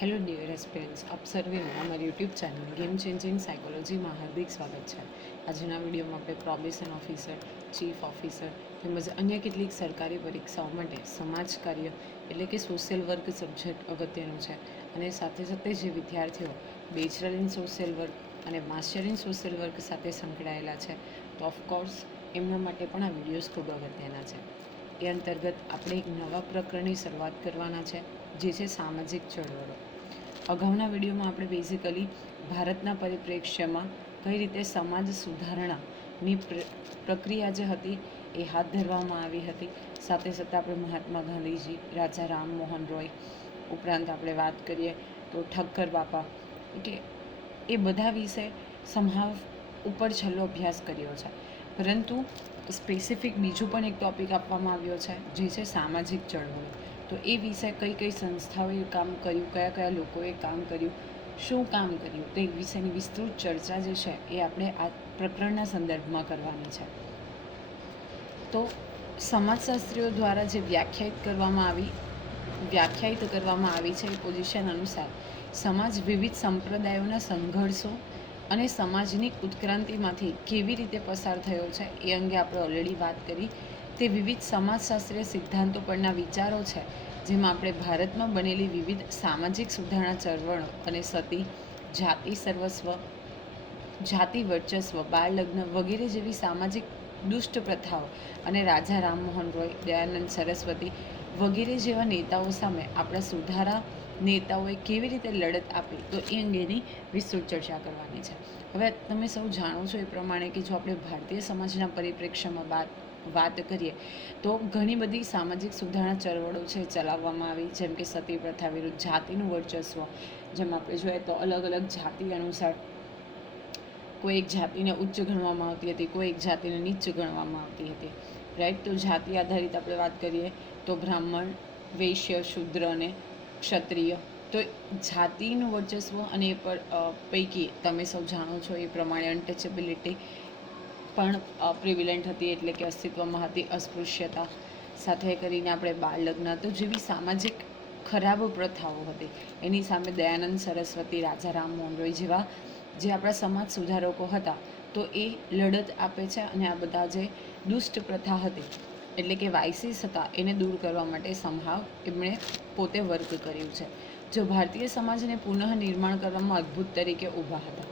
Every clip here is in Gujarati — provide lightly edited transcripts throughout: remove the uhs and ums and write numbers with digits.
હેલો ડિયર એસ્પિરન્ટ્સ, આપ સર્વેનું અમારી યુટ્યુબ ચેનલ ગેમ ચેન્જિંગ સાયકોલોજીમાં હાર્દિક સ્વાગત છે. આજના વિડીયોમાં આપણે પ્રોબેશન ઓફિસર, ચીફ ઓફિસર તેમજ અન્ય કેટલીક સરકારી પરીક્ષાઓ માટે સમાજ કાર્ય એટલે કે સોશિયલ વર્ક સબ્જેક્ટ અગત્યનું છે. અને સાથે સાથે જે વિદ્યાર્થીઓ બેચલર ઇન સોશિયલ વર્ક અને માસ્ટર ઇન સોશિયલ વર્ક સાથે સંકળાયેલા છે, તો ઓફકોર્સ એમના માટે પણ આ વિડીયોઝ ખૂબ અગત્યના છે. એ અંતર્ગત આપણે એક નવા પ્રકરણની શરૂઆત કરવાના છે, જે છે સામાજિક ચળવળો. અગાઉના વિડીયોમાં આપણે બેઝિકલી ભારતના પરિપ્રેક્ષ્યમાં કઈ રીતે સમાજ સુધારણાની પ્રક્રિયા જે હતી એ હાથ ધરવામાં આવી હતી. સાથે સાથે આપણે મહાત્મા ગાંધીજી, રાજા રામમોહન રોય ઉપરાંત આપણે વાત કરીએ તો ઠક્કર બાપા, કે એ બધા વિશે સંભાવ ઉપર છેલ્લો અભ્યાસ કર્યો છે. પરંતુ સ્પેસિફિક બીજું પણ એક ટૉપિક આપવામાં આવ્યો છે, જે છે સામાજિક ચળવળો. તો એ વિશે કઈ કઈ સંસ્થાઓએ કામ કર્યું, કયા કયા લોકોએ કામ કર્યું, શું કામ કર્યું, તે વિશેની વિસ્તૃત ચર્ચા જે છે એ આપણે આ પ્રકરણના સંદર્ભમાં કરવાની છે. તો સમાજશાસ્ત્રીઓ દ્વારા જે વ્યાખ્યાયિત કરવામાં આવી છે એ પોઝિશન અનુસાર સમાજ વિવિધ સંપ્રદાયોના સંઘર્ષો અને સમાજની ઉત્ક્રાંતિમાંથી કેવી રીતે પસાર થયો છે એ અંગે આપણે ઓલરેડી વાત કરી. તે વિવિધ સમાજશાસ્ત્રીય સિદ્ધાંતો પરના વિચારો છે, જેમાં આપણે ભારતમાં બનેલી વિવિધ સામાજિક સુધારણા ચળવળો અને સતી, જાતિ સર્વસ્વ, જાતિ વર્ચસ્વ, બાળ લગ્ન વગેરે જેવી સામાજિક દુષ્ટ પ્રથાઓ અને રાજા રામમોહન રોય, દયાનંદ સરસ્વતી વગેરે જેવા નેતાઓ સામે આપણા સુધારા નેતાઓએ કેવી રીતે લડત આપી, તો એ અંગેની વિસ્તૃત ચર્ચા કરવાની છે. હવે તમે સૌ જાણો છો એ પ્રમાણે કે જો આપણે ભારતીય સમાજના પરિપ્રેક્ષ્યમાં વાત કરીએ તો ઘણી બધી સામાજિક સુધારણા ચળવળો છે ચલાવવામાં આવી, જેમ કે સતી પ્રથા વિરુદ્ધ જાતિનું વર્ચસ્વ. જેમ આપણે જોઈએ તો અલગ અલગ જાતિ અનુસાર કોઈ એક જાતિને ઉચ્ચ ગણવામાં આવતી હતી, કોઈ એક જાતિને નીચ ગણવામાં આવતી હતી, રાઈટ. તો જાતિ આધારિત આપણે વાત કરીએ તો બ્રાહ્મણ, વૈશ્ય, શૂદ્ર અને ક્ષત્રિય. તો જાતિનું વર્ચસ્વ અને એ પૈકી તમે સૌ જાણો છો એ પ્રમાણે અનટચેબિલિટી પણ પ્રિવિલન્ટ હતી, એટલે કે અસ્તિત્વમાં હતી. અસ્પૃશ્યતા, સાથે કરીને આપણે બાળ લગ્ન, તો જેવી સામાજિક ખરાબ પ્રથાઓ હતી એની સામે દયાનંદ સરસ્વતી, રાજા રામમોહન રોય જેવા જે આપણા સમાજ સુધારકો હતા, તો એ લડત આપે છે અને આ બધા જે દુષ્ટ પ્રથા હતી એટલે કે વાઇસીસ હતા એને દૂર કરવા માટે સંભાવ એમણે પોતે વર્ક કર્યું છે. જો ભારતીય સમાજને પુનઃ નિર્માણ કરવામાં અદ્ભુત તરીકે ઊભા હતા.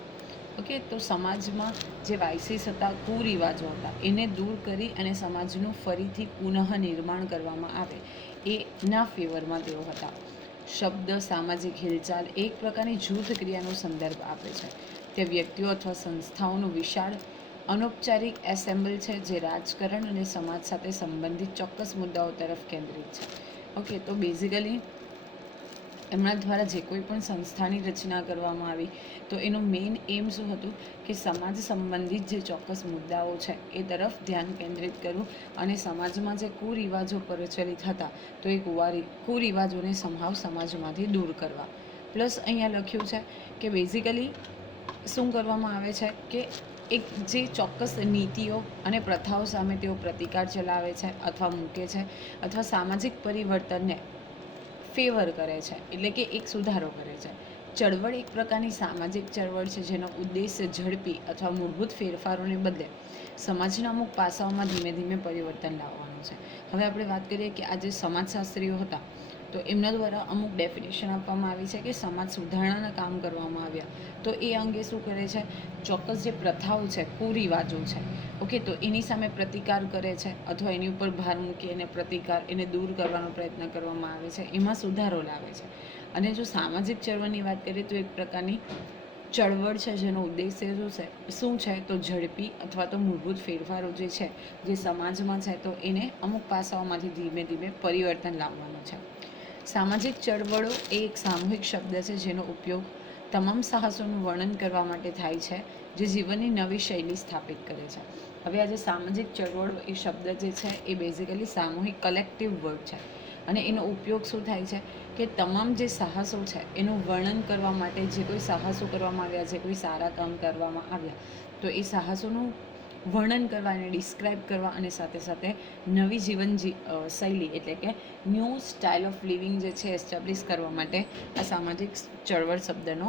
ઓકે, તો સમાજમાં જે વાઇસીસ હતા, કુરિવાજો હતા, એને દૂર કરી અને સમાજનું ફરીથી પુનઃ નિર્માણ કરવામાં આવે એના ફેવરમાં તેઓ હતા. શબ્દ સામાજિક હિલચાલ એક પ્રકારની જૂથ ક્રિયાનો સંદર્ભ આપે છે. તે વ્યક્તિઓ અથવા સંસ્થાઓનું વિશાળ અનૌપચારિક એસેમ્બલ છે, જે રાજકારણ અને સમાજ સાથે સંબંધિત ચોક્કસ મુદ્દાઓ તરફ કેન્દ્રિત છે. ઓકે, તો બેઝિકલી એમના દ્વારા જે કોઈ પણ સંસ્થાની રચના કરવામાં આવી તો એનું મેઇન એમ શું હતું કે સમાજ સંબંધિત જે ચોક્કસ મુદ્દાઓ છે એ તરફ ધ્યાન કેન્દ્રિત કરવું અને સમાજમાં જે કુરિવાજો પ્રચલિત હતા તો એ કુરિવાજોને સંભાવ સમાજમાંથી દૂર કરવા. પ્લસ અહીંયા લખ્યું છે કે બેઝિકલી શું કરવામાં આવે છે કે એક જે ચોક્કસ નીતિઓ અને પ્રથાઓ સામે તેઓ પ્રતિકાર ચલાવે છે અથવા મૂકે છે અથવા સામાજિક પરિવર્તનને ફેવર કરે છે, એટલે કે એક સુધારો કરે છે. ચળવળ એક પ્રકારની સામાજિક ચળવળ છે જેનો ઉદ્દેશ્ય ઝડપી અથવા મૂળભૂત ફેરફારોને બદલે સમાજના અમુક પાસાઓમાં ધીમે ધીમે પરિવર્તન લાવવાનું છે. હવે આપણે વાત કરીએ કે આ જે સમાજશાસ્ત્રીઓ હતા તો એમના દ્વારા અમુક ડેફિનેશન આપવામાં આવી છે કે સમાજ સુધારણાના કામ કરવામાં આવ્યા તો એ અંગે શું કરે છે, ચોક્કસ જે પ્રથાઓ છે, કુરિવાજો છે, ઓકે, તો એની સામે પ્રતિકાર કરે છે અથવા એની ઉપર ભાર મૂકી એને પ્રતિકાર એને દૂર કરવાનો પ્રયત્ન કરવામાં આવે છે, એમાં સુધારો લાવે છે. અને જો સામાજિક ચળવળની વાત કરીએ તો એક પ્રકારની ચળવળ છે જેનો ઉદ્દેશ્ય શું છે તો ઝડપી અથવા તો મૂળભૂત ફેરફારો જે છે જે સમાજમાં છે તો એને અમુક પાસાઓમાંથી ધીમે ધીમે પરિવર્તન લાવવાનું છે. સામાજિક ચળવળો એ એક સામૂહિક શબ્દ છે જેનો ઉપયોગ તમામ સાહસોનું વર્ણન કરવા માટે થાય છે જે જીવનની નવી શૈલી સ્થાપિત કરે છે. હવે આજે સામાજિક ચળવળો એ શબ્દ જે છે એ બેઝિકલી સામૂહિક કલેક્ટિવ વર્ડ છે અને એનો ઉપયોગ શું થાય છે કે તમામ જે સાહસો છે એનું વર્ણન કરવા માટે જે કોઈ સાહસો કરવામાં આવ્યા, જે કોઈ સારા કામ કરવામાં આવ્યા તો એ સાહસોનું વર્ણન કરવા અને ડિસ્ક્રાઇબ કરવા અને સાથે સાથે નવી જીવન શૈલી એટલે કે ન્યૂ સ્ટાઇલ ઓફ લિવિંગ જે છે એસ્ટાબ્લિશ કરવા માટે આ સામાજિક ચળવળ શબ્દનો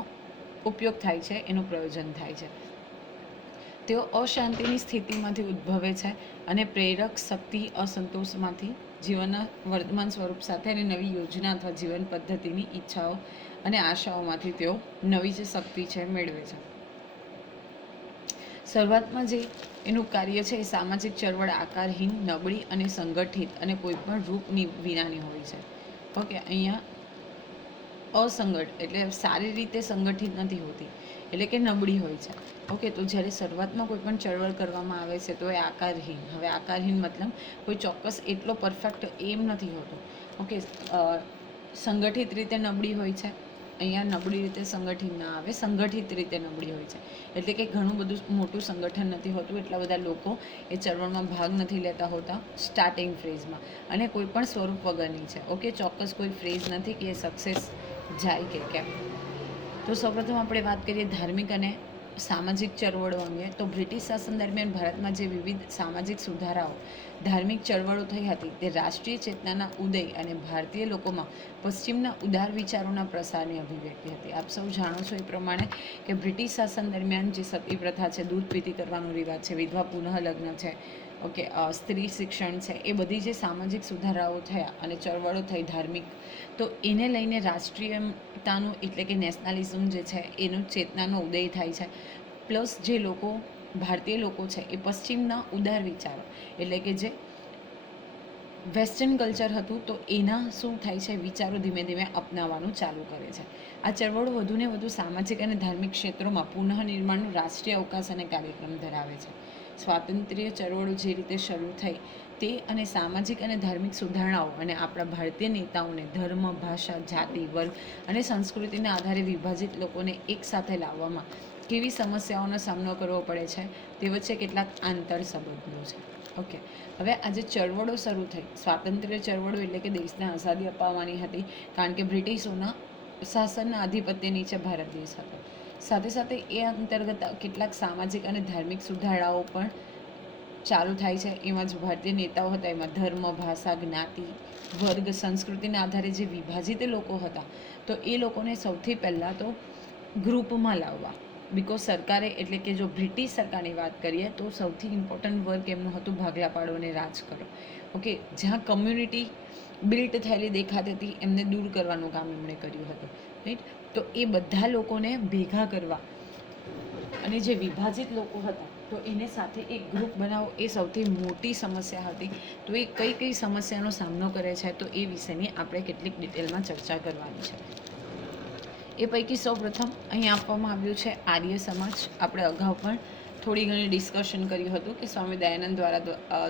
ઉપયોગ થાય છે, એનું પ્રયોજન થાય છે. તેઓ અશાંતિની સ્થિતિમાંથી ઉદ્ભવે છે અને પ્રેરક શક્તિ અસંતોષમાંથી જીવનના વર્તમાન સ્વરૂપ સાથે અને નવી યોજના અથવા જીવન પદ્ધતિની ઈચ્છાઓ અને આશાઓમાંથી તેઓ નવી જે શક્તિ છે મેળવે છે. શરૂઆતમાં જે એનું કાર્ય છે એ સામાજિક ચળવળ આકારહીન, નબળી અને સંગઠિત અને કોઈપણ રૂપ વિનાની હોય છે. ઓકે, અહીંયા અસંગઠ એટલે સારી રીતે સંગઠિત નથી હોતી, એટલે કે નબળી હોય છે. ઓકે, તો જ્યારે શરૂઆતમાં કોઈ પણ ચળવળ કરવામાં આવે છે તો એ આકારહીન. હવે આકારહીન મતલબ કોઈ ચોક્કસ એટલો પરફેક્ટ એમ નથી હોતો. ઓકે, સંગઠિત રીતે નબળી હોય છે. અહીંયા નબળી રીતે સંગઠિત ના આવે, સંગઠિત રીતે નબળી હોય છે. એટલે કે ઘણું બધું મોટું સંગઠન નથી હોતું, એટલા બધા લોકો એ ચળવળમાં ભાગ નથી લેતા હોતા સ્ટાર્ટિંગ ફેઝમાં, અને કોઈ પણ સ્વરૂપ વગરની છે. ઓકે, ચોક્કસ કોઈ ફ્રેઝ નથી કે એ સક્સેસ જાય કે કેમ. તો સૌપ્રથમ આપણે વાત કરીએ ધાર્મિક અને સામાજિક ચળવળો અંગે. તો બ્રિટિશ શાસન દરમિયાન ભારતમાં જે વિવિધ સામાજિક સુધારાઓ, ધાર્મિક ચળવળો થઈ હતી તે રાષ્ટ્રીય ચેતનાના ઉદય અને ભારતીય લોકોમાં પશ્ચિમના ઉદાર વિચારોના પ્રસારની અભિવ્યક્તિ હતી. આપ સૌ જાણો છો એ પ્રમાણે કે બ્રિટિશ શાસન દરમિયાન જે સતી પ્રથા છે, દૂધ પીતી કરવાનો રિવાજ છે, વિધવા પુનઃ લગ્ન છે, ઓકે, સ્ત્રી શિક્ષણ છે, એ બધી જે સામાજિક સુધારાઓ થયા અને ચળવળો થઈ ધાર્મિક, તો એને લઈને રાષ્ટ્રીયતાનું એટલે કે નેશનલિઝમ જે છે એનું ચેતનાનો ઉદય થાય છે. પ્લસ જે લોકો ભારતીય લોકો છે એ પશ્ચિમના ઉદાર વિચારો એટલે કે જે વેસ્ટર્ન કલ્ચર હતું તો એના શું થાય છે, વિચારો ધીમે ધીમે અપનાવવાનું ચાલુ કરે છે. આ ચળવળો વધુને વધુ સામાજિક અને ધાર્મિક ક્ષેત્રોમાં પુનઃનિર્માણનું રાષ્ટ્રીય અવકાશ અને કાર્યક્રમ ધરાવે છે. સ્વાતંત્ર્ય ચળવળો જે રીતે શરૂ થઈ તે અને સામાજિક અને ધાર્મિક સુધારણાઓ અને આપણા ભારતીય નેતાઓને ધર્મ, ભાષા, જાતિ, વર્ગ અને સંસ્કૃતિના આધારે વિભાજિત લોકોને એકસાથે લાવવામાં કેવી સમસ્યાઓનો સામનો કરવો પડે છે તે વચ્ચે કેટલાક આંતર સંબંધો છે. ઓકે, હવે આજે ચળવળો શરૂ થઈ, સ્વાતંત્ર્ય ચળવળો એટલે કે દેશને આઝાદી અપાવવાની હતી, કારણ કે બ્રિટિશોના શાસનના આધિપત્ય નીચે ભારત દેશ હતો. સાથે સાથે એ અંતર્ગત કેટલાક સામાજિક અને ધાર્મિક સુધારણાઓ પણ ચાલુ થાય છે. એમાં જ ભારતીય નેતાઓ હતા એમાં ધર્મ, ભાષા, જ્ઞાતિ, વર્ગ, સંસ્કૃતિના આધારે જે વિભાજિત લોકો હતા તો એ લોકોને સૌથી પહેલાં તો ગ્રુપમાં લાવવા. બિકોઝ સરકારે એટલે કે જો બ્રિટિશ સરકારની વાત કરીએ તો સૌથી ઇમ્પોર્ટન્ટ વર્ક એમનું હતું ભાગલા પાડો અને રાજ કરો. ઓકે, જ્યાં કમ્યુનિટી બિલ્ટ થયેલી દેખાતી હતી એમને દૂર કરવાનું કામ એમણે કર્યું હતું. રાઈટ, તો એ બધા લોકોને ભેગા કરવા અને જે વિભાજિત લોકો હતા તો એને સાથે એક ગ્રુપ બનાવો એ સૌથી મોટી સમસ્યા હતી. તો એ કઈ કઈ સમસ્યાનો સામનો કરે છે તો એ વિશેની આપણે કેટલીક ડિટેલમાં ચર્ચા કરવાની છે. એ પૈકી સૌપ્રથમ અહીં આપવામાં આવ્યું છે આર્ય સમાજ. આપણે અગાઉ પણ થોડી ઘણી ડિસ્કશન કર્યું હતું કે સ્વામી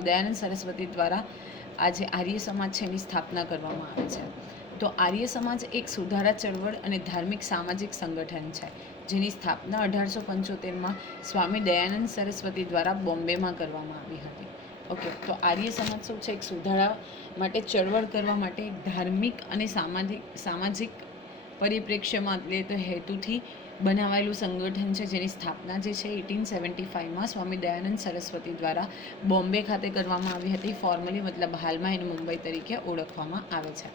દયાનંદ સરસ્વતી દ્વારા આ જે આર્ય સમાજ છે એની સ્થાપના કરવામાં આવે છે. તો આર્ય સમાજ એક સુધારા ચળવળ અને ધાર્મિક સામાજિક સંગઠન છે જેની સ્થાપના 1875માં સ્વામી દયાનંદ સરસ્વતી દ્વારા બોમ્બેમાં કરવામાં આવી હતી. ઓકે, તો આર્ય સમાજ શું છે, એક સુધારા માટે ચળવળ કરવા માટે એક ધાર્મિક અને સામાજિક પરિપ્રેક્ષ્યમાં એટલે તો હેતુથી બનાવાયેલું સંગઠન છે જેની સ્થાપના જે છે 1875માં સ્વામી દયાનંદ સરસ્વતી દ્વારા બોમ્બે ખાતે કરવામાં આવી હતી. ફોર્મલી મતલબ હાલમાં એને મુંબઈ તરીકે ઓળખવામાં આવે છે.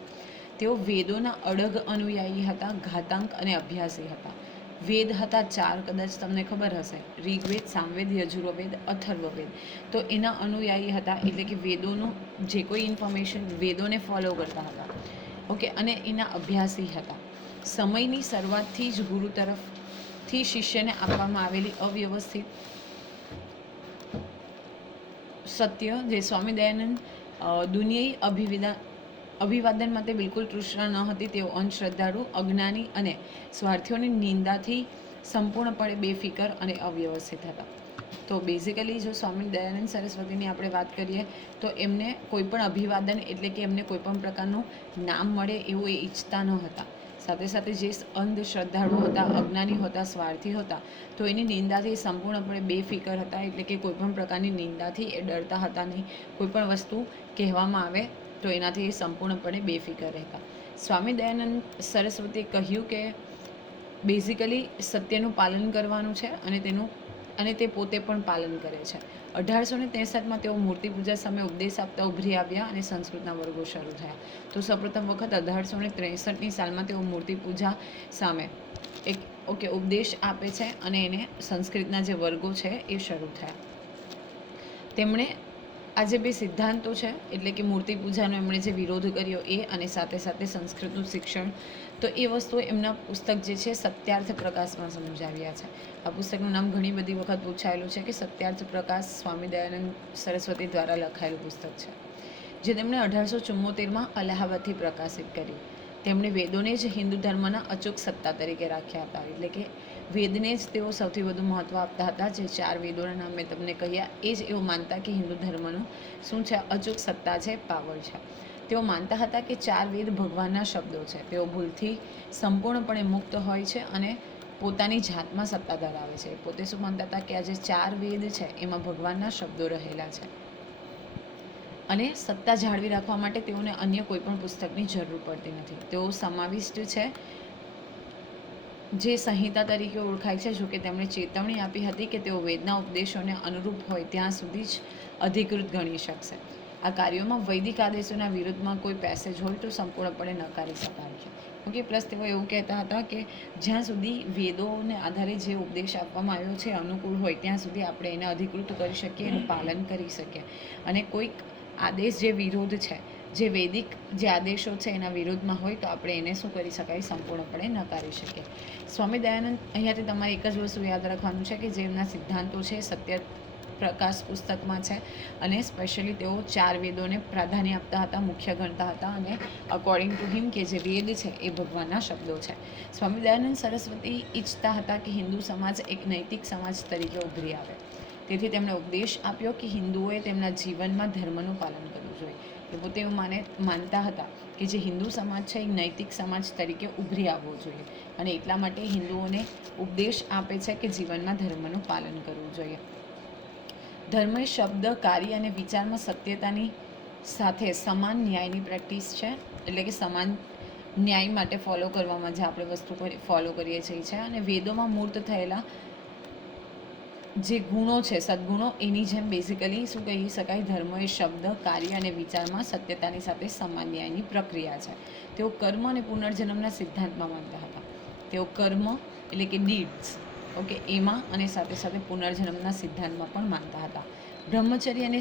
તેઓ વેદોના અડગ અનુયાયી હતા, ઘાતાંક અને અભ્યાસી હતા. વેદ હતા 4, કદાચ તમને ખબર હશે, ઋગ્વેદ, સામવેદ, યજુર્વેદ, અથર્વવેદ. તો એના અનુયાયી હતા એટલે કે વેદોનું જે કોઈ ઇન્ફોર્મેશન વેદોને ફોલો કરતા હતા. ઓકે, અને એના અભ્યાસી હતા. સમયની શરૂઆતથી જ ગુરુ તરફથી શિષ્યને આપવામાં આવેલી અવ્યવસ્થિત સત્ય જે સ્વામી દયાનંદ દુનિયાઈ અભિવાદન માટે બિલકુલ તૃષ્ણા ન હતી. તેઓ અંધશ્રદ્ધાળુ, અજ્ઞાની અને સ્વાર્થીઓની નિંદાથી સંપૂર્ણપણે બેફિકર અને અવ્યવસ્થિત હતા. તો બેઝિકલી જો સ્વામી દયાનંદ સરસ્વતીની આપણે વાત કરીએ તો એમને કોઈ પણ અભિવાદન એટલે કે એમને કોઈ પણ પ્રકારનું નામ મળે એવું એ ઈચ્છતા ન હતા. સાથે સાથે જે અંધશ્રદ્ધાળુ હતા, અજ્ઞાની હતા, સ્વાર્થી હતા તો એની નિંદાથી સંપૂર્ણપણે બેફિકર હતા. એટલે કે કોઈ પણ પ્રકારની નિંદાથી એ ડરતા હતા નહીં. કોઈ પણ વસ્તુ કહેવામાં આવે તો એનાથી એ સંપૂર્ણપણે બેફિકર રહેતા. સ્વામી દયાનંદ સરસ્વતીએ કહ્યું કે બેઝિકલી સત્યનું પાલન કરવાનું છે અને તેનું અને તે પોતે પણ પાલન કરે છે. 1863માં તેઓ મૂર્તિ પૂજા સામે ઉપદેશ આપતા ઉભરી આવ્યા અને સંસ્કૃતના વર્ગો શરૂ થયા. તો સૌપ્રથમ વખત 1863ની સાલમાં તેઓ મૂર્તિ પૂજા સામે એક ઉપદેશ આપે છે અને એને સંસ્કૃતના જે વર્ગો છે એ શરૂ થયા. તેમણે આ જે બે સિદ્ધાંતો છે એટલે કે મૂર્તિ પૂજાનો એમણે જે વિરોધ કર્યો એ અને સાથે સાથે સંસ્કૃતનું શિક્ષણ, તો એ વસ્તુઓ એમના પુસ્તક જે છે સત્યાર્થ પ્રકાશમાં સમજાવ્યા છે. આ પુસ્તકનું નામ ઘણી બધી વખત પૂછાયેલું છે કે સત્યાર્થ પ્રકાશ સ્વામી દયાનંદ સરસ્વતી દ્વારા લખાયેલું પુસ્તક છે, જે તેમણે 1874માં અલ્હાબાદથી પ્રકાશિત કર્યું. તેમણે વેદોને જ હિન્દુ ધર્મના અચૂક સત્તા તરીકે રાખ્યા હતા, એટલે કે વેદને જ તેઓ સૌથી વધુ મહત્ત્વ આપતા હતા. જે 4 વેદોના નામ મેં તમને કહ્યા એ જ એવું માનતા કે હિન્દુ ધર્મનું શું છે, અચૂક સત્તા છે, પાવર છે. તેઓ માનતા હતા કે 4 વેદ ભગવાનના શબ્દો છે. તેઓ ભૂલથી સંપૂર્ણપણે મુક્ત હોય છે અને પોતાની જાતમાં સત્તા ધરાવે છે. પોતે શું માનતા હતા કે આ જે 4 વેદ છે એમાં ભગવાનના શબ્દો રહેલા છે અને સત્તા જાળવી રાખવા માટે તેઓને અન્ય કોઈ પણ પુસ્તકની જરૂર પડતી નથી. તેઓ સમાવિષ્ટ છે જે સંહિતા તરીકે ઓળખાય છે. જોકે તેમણે ચેતવણી આપી હતી કે તેઓ વેદના ઉપદેશોને અનુરૂપ હોય ત્યાં સુધી જ અધિકૃત ગણી શકશે. આ કાર્યોમાં વૈદિક આદેશોના વિરુદ્ધમાં કોઈ પેસેજ હોય તો સંપૂર્ણપણે નકારી શકાય છે. ઓકે, પ્લસ તેઓ એવું કહેતા હતા કે જ્યાં સુધી વેદોને આધારે જે ઉપદેશ આપવામાં આવ્યો છે અનુકૂળ હોય ત્યાં સુધી આપણે એને અધિકૃત કરી શકીએ, એનું પાલન કરી શકીએ. અને કોઈક આદેશ જે વિરોધ છે, જે વૈદિક જે આદેશો છે એના વિરોધમાં હોય તો આપણે એને શું કરી શકાય, સંપૂર્ણપણે નકારી શકીએ. સ્વામી દયાનંદ, અહીંયાથી તમારે એક જ વસ્તુ યાદ રાખવાનું છે કે જે એમના સિદ્ધાંતો છે સત્ય પ્રકાશ પુસ્તકમાં છે અને સ્પેશિયલી તેઓ 4 વેદોને પ્રાધાન્ય આપતા હતા, મુખ્ય ગણતા હતા અને અકોર્ડિંગ ટુ હિમ કે જે વેદ છે એ ભગવાનના શબ્દો છે. સ્વામી દયાનંદ સરસ્વતી ઈચ્છતા હતા કે હિન્દુ સમાજ એક નૈતિક સમાજ તરીકે ઉભરી આવે. તેથી તેમણે ઉપદેશ આપ્યો કે હિન્દુઓએ તેમના જીવનમાં ધર્મનું પાલન કરવું જોઈએ. એ પોતે એવું માનતા હતા કે જે હિન્દુ સમાજ છે એ નૈતિક સમાજ તરીકે ઉભરી આવવો જોઈએ અને એટલા માટે હિન્દુઓને ઉપદેશ આપે છે કે જીવનમાં ધર્મનું પાલન કરવું જોઈએ. ધર્મ એ શબ્દ, કાર્ય અને વિચારમાં સત્યતાની સાથે સમાન ન્યાયની પ્રેક્ટિસ છે. એટલે કે સમાન ન્યાય માટે ફોલો કરવામાં જે આપણે વસ્તુ ફોલો કરીએ છીએ છે. અને વેદોમાં મૂર્ત થયેલા જે ગુણો છે, સદગુણો, એની જેમ બેઝિકલી શું કહી શકાય, ધર્મ એ શબ્દ, કાર્ય અને વિચારમાં સત્યતાની સાથે સમાન ન્યાયની પ્રક્રિયા છે. તેઓ કર્મ અને પુનર્જન્મના સિદ્ધાંતમાં માનતા હતા. તેઓ કર્મ એટલે કે ડીડ્સ, ઓકે, એમાં અને સાથે સાથે પુનર્જન્મના સિદ્ધાંતમાં પણ માનતા હતા. બ્રહ્મચર્ય અને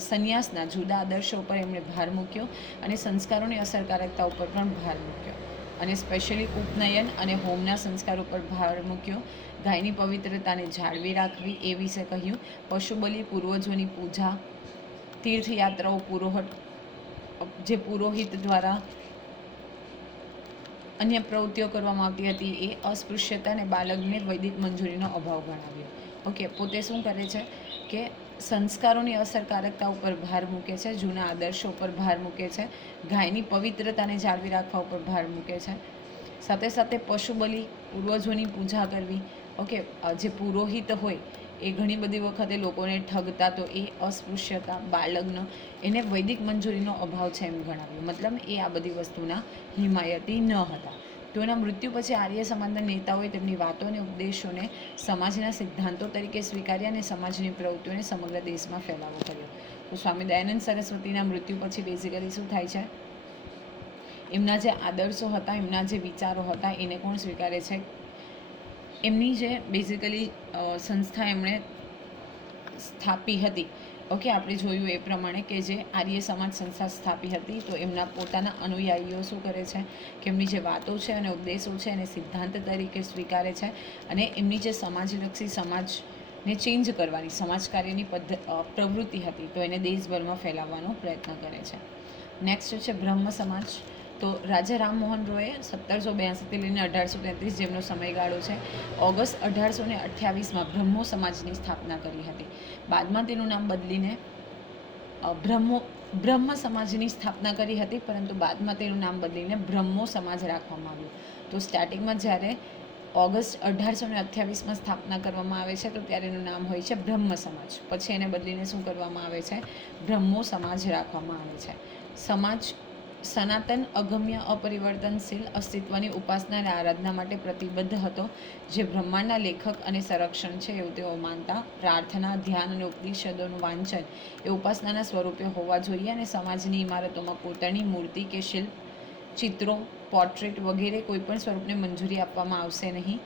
સંન્યાસના જુદા આદર્શો ઉપર એમણે ભાર મૂક્યો અને સંસ્કારોની અસરકારકતા ઉપર પણ ભાર મૂક્યો અને સ્પેશિયલી ઉપનયન અને હોમના સંસ્કાર ઉપર ભાર મૂક્યો. ગાયની પવિત્રતાને જાળવી રાખવી એ વિશે કહ્યું. પશુ બલિ, પૂર્વજોની પૂજા, તીર્થયાત્રાઓ, જે પુરોહિત દ્વારા અન્ય પ્રવૃત્તિઓ કરવામાં આવતી હતી એ અસ્પૃશ્યતા અને બાળકને વૈદિક મંજૂરીનો અભાવ ગણાવ્યો. ઓકે, પોતે શું કરે છે કે સંસ્કારોની અસરકારકતા ઉપર ભાર મૂકે છે, જૂના આદર્શો ઉપર ભાર મૂકે છે, ગાયની પવિત્રતાને જાળવી રાખવા ઉપર ભાર મૂકે છે. સાથે સાથે પશુ બલિ, પૂર્વજોની પૂજા કરવી, ઓકે, જે પુરોહિત હોય એ ઘણી બધી વખતે લોકોને ઠગતા, તો એ અસ્પૃશ્યતા, બાળલગ્ન, એને વૈદિક મંજૂરીનો અભાવ છે એમ ગણાવ્યું. મતલબ એ આ બધી વસ્તુના હિમાયતી ન હતા. તો એના મૃત્યુ પછી આર્ય સમાજના નેતાઓએ તેમની વાતો અને ઉપદેશોને સમાજના સિદ્ધાંતો તરીકે સ્વીકાર્યા અને સમાજની પ્રવૃત્તિઓને સમગ્ર દેશમાં ફેલાવો કર્યો. તો સ્વામી દયાનંદ સરસ્વતીના મૃત્યુ પછી બેઝિકલી શું થાય છે, એમના જે આદર્શો હતા, એમના જે વિચારો હતા એને કોણ સ્વીકારે છે, એમની જે બેઝિકલી સંસ્થા એમણે સ્થાપી હતી, ઓકે, આપણે જોયું એ પ્રમાણે કે જે આર્ય સમાજ સંસ્થા સ્થાપી હતી, તો એમના પોતાના અનુયાયીઓ શું કરે છે કે એમની જે વાતો છે અને ઉપદેશો છે એને સિદ્ધાંત તરીકે સ્વીકારે છે અને એમની જે સમાજલક્ષી, સમાજને ચેન્જ કરવાની સમાજ કાર્યની પ્રવૃત્તિ હતી તો એને દેશભરમાં ફેલાવવાનો પ્રયત્ન કરે છે. નેક્સ્ટ છે બ્રહ્મ સમાજ. તો રાજા રામમોહન રોયે 1782થી લઈને 1833 જેમનો સમયગાળો છે, ઓગસ્ટ 1828માં બ્રહ્મો સમાજની સ્થાપના કરી હતી. બાદમાં તેનું નામ બદલીને બ્રહ્મ સમાજની સ્થાપના કરી હતી, પરંતુ બાદમાં તેનું નામ બદલીને બ્રહ્મો સમાજ રાખવામાં આવ્યું. તો સ્ટાર્ટિંગમાં જ્યારે ઓગસ્ટ 1828માં સ્થાપના કરવામાં આવે છે તો ત્યારે એનું નામ હોય છે બ્રહ્મ સમાજ. પછી એને બદલીને શું કરવામાં આવે છે, બ્રહ્મો સમાજ રાખવામાં આવે છે. સમાજ સનાતન અગમ્ય અપરિવર્તનશીલ અસ્તિત્વની ઉપાસના અને આરાધના માટે પ્રતિબદ્ધ હતો, જે બ્રહ્માંડના લેખક અને સંરક્ષણ છે એવું તેઓ માનતા. પ્રાર્થના, ધ્યાન અને ઉપનિષદોનું વાંચન એ ઉપાસનાના સ્વરૂપે હોવા જોઈએ અને સમાજની ઇમારતોમાં કોતરણી, મૂર્તિ કે શિલ્પ, ચિત્રો, પોર્ટ્રેટ વગેરે કોઈપણ સ્વરૂપને મંજૂરી આપવામાં આવશે નહીં.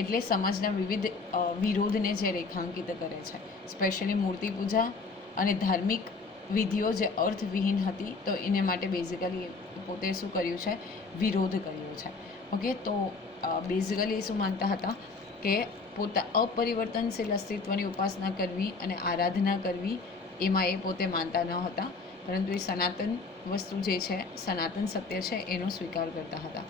એટલે સમાજના વિવિધ વિરોધને જે રેખાંકિત કરે છે, સ્પેશિયલી મૂર્તિ પૂજા અને ધાર્મિક વિધિઓ જે અર્થવિહીન હતી, તો એને માટે બેઝિકલી પોતે શું કર્યું છે, વિરોધ કર્યો છે. ઓકે, તો બેઝિકલી શું માનતા હતા કે અપરિવર્તનશીલ અસ્તિત્વની ઉપાસના કરવી અને આરાધના કરવી એમાં એ પોતે માનતા ન હતા, પરંતુ એ સનાતન વસ્તુ જે છે, સનાતન સત્ય છે, એનો સ્વીકાર કરતા હતા.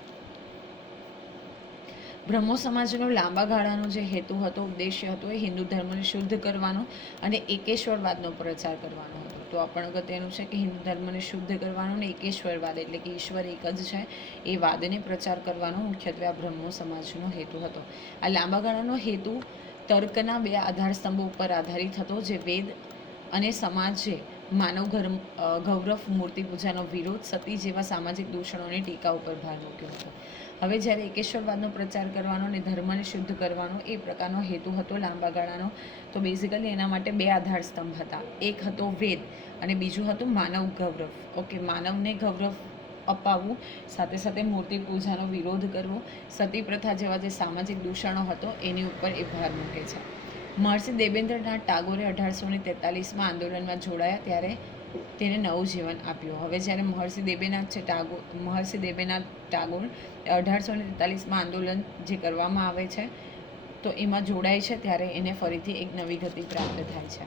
બ્રહ્મો સમાજનો લાંબા ગાળાનો જે હેતુ હતો, ઉદ્દેશ્ય હતો, એ હિન્દુ ધર્મને શુદ્ધ કરવાનો અને એકેશ્વરવાદનો પ્રચાર કરવાનો હતો. તો આ પણ અગત્યનું છે કે હિન્દુ ધર્મને શુદ્ધ કરવાનો અને એકેશ્વરવાદ એટલે કે ઈશ્વર એક જ છે એ વાદને પ્રચાર કરવાનો મુખ્યત્વે આ બ્રહ્મો સમાજનો હેતુ હતો. આ લાંબા ગાળાનો હેતુ તર્કના 2 આધારસ્તંભો ઉપર આધારિત હતો, જે વેદ અને સમાજે માનવ ગૌરવ, મૂર્તિ પૂજાનો વિરોધ, સતી જેવા સામાજિક દૂષણોની ટીકા ઉપર ભાર મૂક્યો હતો. હવે જ્યારે એકેશ્વરવાદનો પ્રચાર કરવાનો અને ધર્મને શુદ્ધ કરવાનો એ પ્રકારનો હેતુ હતો લાંબા ગાળાનો, તો બેઝિકલી એના માટે 2 આધાર સ્તંભ હતા. એક હતો વેદ અને બીજું હતું માનવ ગૌરવ. ઓકે, માનવને ગૌરવ અપાવવું, સાથે સાથે મૂર્તિ પૂજાનો વિરોધ કરવો, સતી પ્રથા જેવા જે સામાજિક દૂષણો હતો એની ઉપર એ ભાર મૂકે છે. મહર્ષિ દેવેન્દ્રનાથ ટાગોરે 1843માં આંદોલનમાં જોડાયા ત્યારે તેને નવું જીવન આપ્યું. હવે જ્યારે મહર્ષિ દેવેન્દ્રનાથ ટાગોર 1843માં આંદોલન જે કરવામાં આવે છે તો એમાં જોડાય છે, ત્યારે એને ફરીથી એક નવી ગતિ પ્રાપ્ત થાય છે.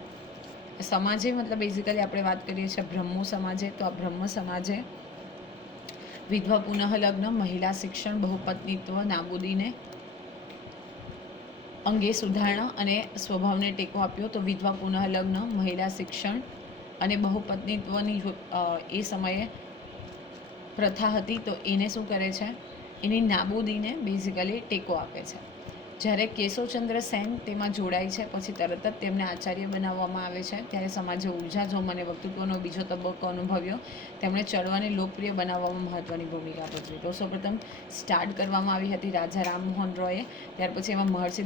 સમાજે મતલબ બેઝિકલી આપણે વાત કરીએ છીએ બ્રહ્મો સમાજે, તો આ બ્રહ્મ સમાજે વિધવા પુનઃલગ્ન, મહિલા શિક્ષણ, બહુપત્નીત્વ નાબૂદીને અંગે સુધારણા અને સ્વભાવને ટેકો આપ્યો. તો વિધવા પુનઃલગ્ન, મહિલા શિક્ષણ અને બહુપત્નીત્વની એ સમયે પ્રથા હતી, તો એને શું કરે છે, એની નાબૂદીને બેઝિકલી ટેકો આપે છે. જ્યારે કેશવચંદ્ર સેન તેમાં જોડાય છે, પછી તરત જ તેમને આચાર્ય બનાવવામાં આવે છે. ત્યારે સમાજે ઉર્જા, જોમ અને વક્તૃત્વનો બીજો તબક્કો અનુભવ્યો. તેમણે ચળવળને લોકપ્રિય બનાવવામાં મહત્વની ભૂમિકા ભજવી. તો સૌપ્રથમ સ્ટાર્ટ કરવામાં આવી હતી રાજા રામમોહન રોયે, ત્યાર પછી એમાં મહર્ષિ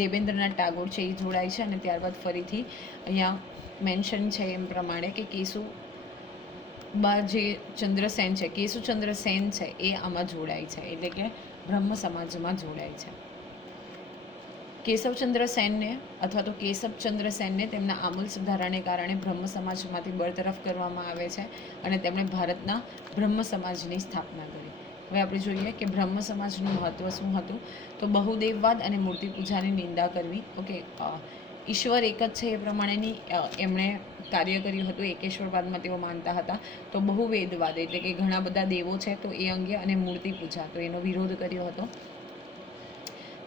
દેવેન્દ્રનાથ ટાગોર છે એ જોડાય છે, અને ત્યારબાદ ફરીથી અહીંયા મેન્શન છે એમ પ્રમાણે કે કેશુચંદ્ર સેન છે એ આમાં જોડાય છે, એટલે કે બ્રહ્મ સમાજમાં જોડાય છે. કેશવચંદ્ર સેનને અથવા તો કેશવચંદ્ર સેનને તેમના આમૂલ સુધારાને કારણે બ્રહ્મ સમાજમાંથી બરતરફ કરવામાં આવે છે અને તેમણે ભારતના બ્રહ્મ સમાજની સ્થાપના કરી. હવે આપણે જોઈએ કે બ્રહ્મ સમાજનું મહત્ત્વ શું હતું. તો બહુદેવવાદ અને મૂર્તિ પૂજાની નિંદા કરવી. ઓકે, ઈશ્વર એક જ છે એ પ્રમાણેની એમણે કાર્ય કર્યું હતું. એકેશ્વરવાદમાં તેઓ માનતા હતા. તો બહુવેદવાદ એટલે કે ઘણા બધા દેવો છે તો એ અંગે, અને મૂર્તિ પૂજા તો એનો વિરોધ કર્યો હતો.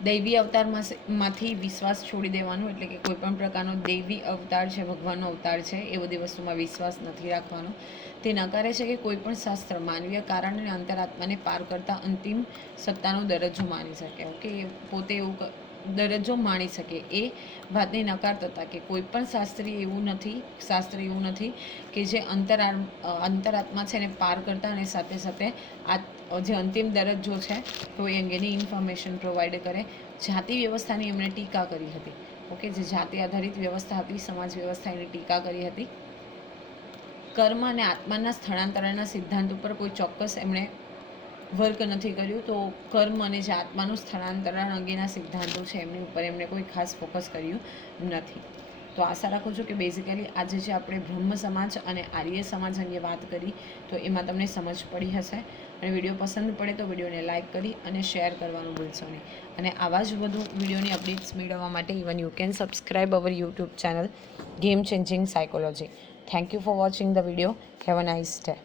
દૈવી અવતારમાંથી વિશ્વાસ છોડી દેવાનો, એટલે કે કોઈ પણ પ્રકારનો દૈવી અવતાર છે, ભગવાનનો અવતાર છે, એ બધી વસ્તુમાં વિશ્વાસ નથી રાખવાનો. તે નકારે છે કે કોઈ પણ શાસ્ત્ર માનવીય કારણ અને અંતરાત્માને પાર કરતા અંતિમ સત્તાનો દરજ્જો માની શકે. ઓકે, પોતે એવું દરજ્જો માણી શકે એ વાતને નકારતા હતા કે કોઈ પણ શાસ્ત્ર એવું નથી કે જે અંતરાત્મા છે એને પાર કરતા અને સાથે સાથે જે અંતિમ દરજ્જો છે તો એ અંગેની ઇન્ફોર્મેશન પ્રોવાઈડ કરે. જાતિ વ્યવસ્થાની એમણે ટીકા કરી હતી. ઓકે, જે જાતિ આધારિત વ્યવસ્થા હતી, સમાજ વ્યવસ્થા એની ટીકા કરી હતી. કર્મ અને આત્માના સ્થળાંતરણના સિદ્ધાંત ઉપર કોઈ ચોક્કસ એમણે વર્ક નથી કર્યું. તો કર્મ અને જે આત્માનું સ્થળાંતરણ અંગેના સિદ્ધાંતો છે એમની ઉપર એમણે કોઈ ખાસ ફોકસ કર્યું નથી. તો આશા રાખું છું કે બેઝિકલી આજે જે આપણે બ્રહ્મ સમાજ અને આર્ય સમાજ અંગે વાત કરી તો એમાં તમને સમજ પડી હશે. અને વિડીયો પસંદ પડે તો વિડીયોને લાઇક કરી અને શેર કરવાનું ભૂલશો નહીં. અને આવા જ વધુ વિડીયોની અપડેટ્સ મેળવવા માટે even you can subscribe our YouTube channel game changing psychology. Thank you for watching the video. Have a nice day.